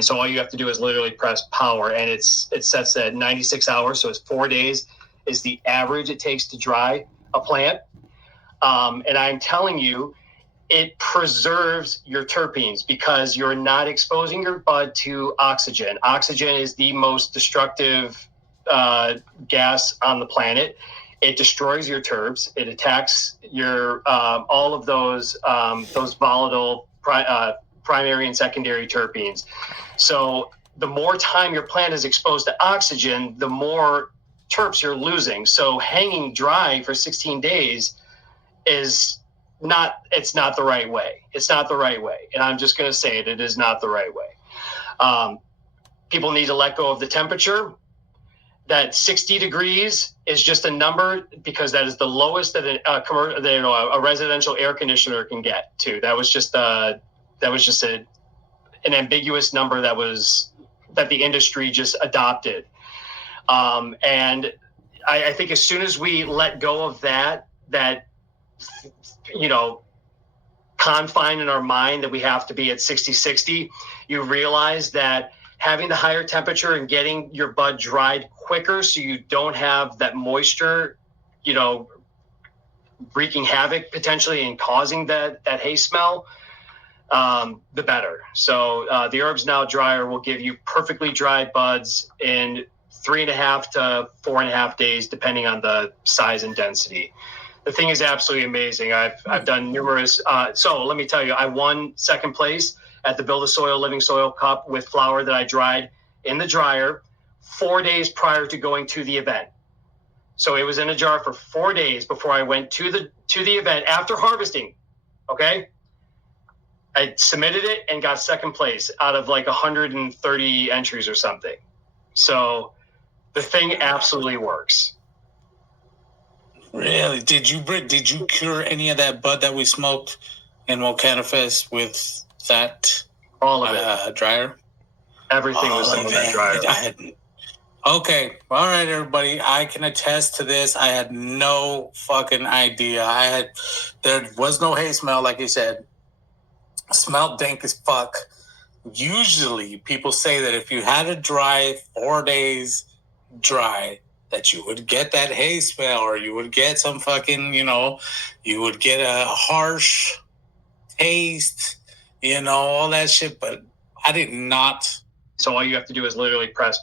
And so all you have to do is literally press power, and it sets at 96 hours. So it's 4 days is the average it takes to dry a plant. And I'm telling you, it preserves your terpenes because you're not exposing your bud to oxygen. Oxygen is the most destructive gas on the planet. It destroys your terps. It attacks your all of those volatile primary and secondary terpenes. So the more time your plant is exposed to oxygen, the more terps you're losing. So hanging dry for 16 days it's not the right way. It's not the right way. And I'm just going to say it. It is not the right way. People need to let go of the temperature. That 60 degrees is just a number because that is the lowest that a residential air conditioner can get to. That was just an ambiguous number that the industry just adopted. And I think as soon as we let go of that confine in our mind that we have to be at 60, you realize that having the higher temperature and getting your bud dried quicker so you don't have that moisture, wreaking havoc potentially and causing that hay smell, the better. So the Herbs Now dryer will give you perfectly dried buds in 3.5 to 4.5 days, depending on the size and density. The thing is absolutely amazing. I've done numerous. So let me tell you, I won second place at the Build a Soil Living Soil Cup with flower that I dried in the dryer 4 days prior to going to the event. So it was in a jar for 4 days before I went to the event after harvesting. Okay. I submitted it and got second place out of like 130 entries or something. So the thing absolutely works. Really? Did you cure any of that bud that we smoked in Mocanifest with that all of it dryer? Everything was in that dryer. Okay, all right, everybody. I can attest to this. I had no fucking idea. There was no hay smell, like you said. Smelled dank as fuck. Usually, people say that if you had to dry 4 days dry, that you would get that hay smell, or you would get some fucking, you would get a harsh taste, all that shit. But I did not. So all you have to do is literally press